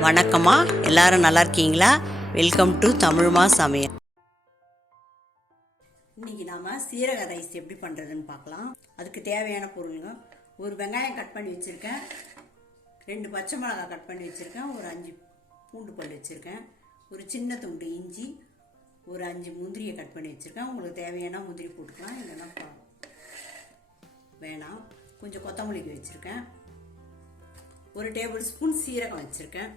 வணக்கம்மா, எல்லாரும் நல்லா இருக்கீங்களா? வெல்கம் டு தமிழ்மா சமையல். இன்னைக்கு நாம சீரக ரைஸ் எப்படி பண்ணுறதுன்னு பார்க்கலாம். அதுக்கு தேவையான பொருளுங்க: ஒரு வெங்காயம் கட் பண்ணி வச்சுருக்கேன், 2 பச்சை மிளகாய் கட் பண்ணி வச்சுருக்கேன், ஒரு 5 பூண்டு பல் வச்சுருக்கேன், ஒரு சின்ன துண்டு இஞ்சி, ஒரு 5 முந்திரியை கட் பண்ணி வச்சுருக்கேன். உங்களுக்கு தேவையான முந்திரி போட்டுக்கலாம், இல்லைன்னா வேணாம். கொஞ்சம் கொத்தமல்லி வச்சுருக்கேன், ஒரு டேபிள் ஸ்பூன் சீரகம் வச்சுருக்கேன்.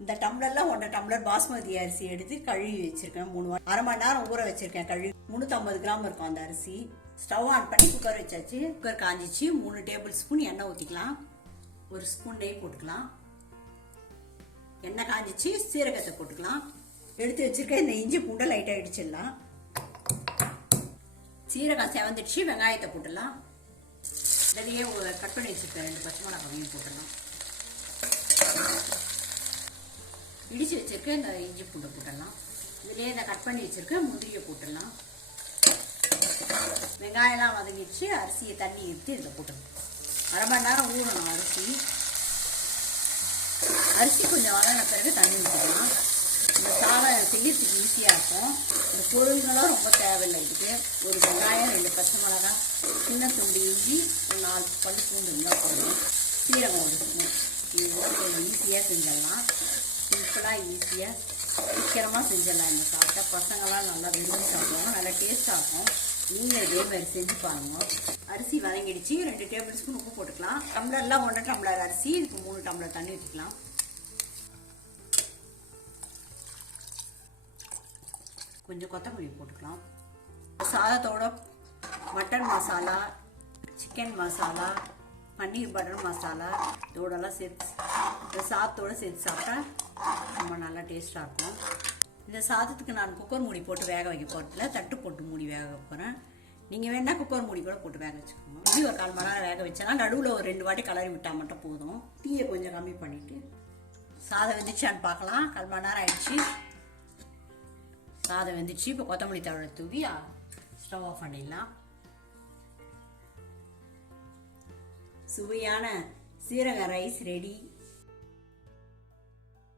இந்த டம்ளரில் 1 டம்ளர் பாஸ்மதி அரிசி எடுத்து கழுவி வச்சுருக்கேன். 1/2 மணி நேரம் ஊற வச்சுருக்கேன். கழுவி 350 கிராம் இருக்கும் அந்த அரிசி. ஸ்டவ் ஆன் பண்ணி குக்கர் வச்சாச்சு. குக்கர் காஞ்சிச்சு. 3 டேபிள் ஸ்பூன் எண்ணெய் ஊற்றிக்கலாம். 1 ஸ்பூன் நெய் போட்டுக்கலாம். எண்ணெய் காஞ்சிச்சு, சீரகத்தை போட்டுக்கலாம். எடுத்து வச்சுருக்க இந்த இஞ்சி பூண்டை லைட்டாக இடிச்சிடலாம். சீரகம் செவந்துடுச்சு, வெங்காயத்தை போட்டுடலாம். இதிலேயே கட் பண்ணி வச்சுருக்கேன் 2 பச்சை மிளகாயும் போட்டுடலாம். இடித்து வச்சுருக்க இந்த இஞ்சி பூண்டை போட்டுடலாம். இதுலேயே இந்த கட் பண்ணி வச்சுருக்க முந்திரியை போட்டுடலாம். வெங்காயம்லாம் வதங்கிடுச்சு. அரிசியை தண்ணி ஊற்றி இதில் போட்டுடலாம். 1/2 மணி நேரம் ஊறணும் அரிசி. அரிசி கொஞ்சம் வதங்கின பிறகு தண்ணி ஊற்றிக்கலாம். இந்த சாதம் செய்யறதுக்கு ஈஸியாக இருக்கும். இந்த பொருள்களும் ரொம்ப தேவையில்லை இதுக்கு. ஒரு வெங்காயம், 2 பச்சை மிளகாய், சின்ன துண்டு இஞ்சி, ஒரு 4 பல் பூண்டு இருந்தால் போடணும். சீரகம் 1 ஸ்பூன். இது கொஞ்சம் ஈஸியாக செஞ்சிடலாம். சிம்பிளாக ஈஸியாக சீக்கிரமாக செஞ்சிடலாம். இந்த சாப்பிட்டா பசங்களாம் நல்லா விரும்பி சாப்பிடுவாங்க. நல்லா டேஸ்ட்டாக இருக்கும். நீங்கள் இதே மாதிரி செஞ்சு பாருங்க. அரிசி வதங்கிடுச்சு. 2 டேபிள் ஸ்பூன் உப்பு போட்டுக்கலாம். டம்ளர்லாம் 1 டம்ளர் அரிசி, இதுக்கு 3 டம்ளர் தண்ணி ஊற்றிக்கலாம். கொஞ்சம் கொத்தமல்லி போட்டுக்கலாம். சாதத்தோட மட்டன் மசாலா, சிக்கன் மசாலா, பன்னீர் பட்டர் மசாலா இதோடலாம் சேர்த்து இந்த சாதத்தோடு சேர்த்து சாப்பிட்டா ரொம்ப நல்லா டேஸ்ட்டாக இருக்கும். இந்த சாதத்துக்கு நான் குக்கர் மூடி போட்டு வேக வைக்க போகிறதில்ல, தட்டு போட்டு மூடி வேக வைக்கிறேன். நீங்கள் வேணால் குக்கர் மூடி கூட போட்டு வேக வச்சுக்கோங்க. இப்படி ஒரு 1/4 மணி நேரம் வேக வச்சேன்னா நடுவில் ஒரு 2 வாட்டி கலரி விட்டால் மட்டும் போதும். தீயை கொஞ்சம் கம்மி பண்ணிவிட்டு சாதம் வெந்துச்சான்னு பார்க்கலாம். 1/4 மணி நேரம் ஆயிடுச்சு. சாதம் வெந்துச்சு. இப்போ கொத்தமல்லி தழை தூவி ஸ்டவ் ஆஃப் பண்ணிடலாம். சுவையான சீரக ரைஸ் ரெடி.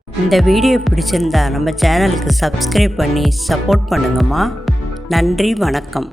இந்த வீடியோ பிடிச்சிருந்தா நம்ம சேனலுக்கு சப்ஸ்கிரைப் பண்ணி சப்போர்ட் பண்ணுங்கம்மா. நன்றி, வணக்கம்.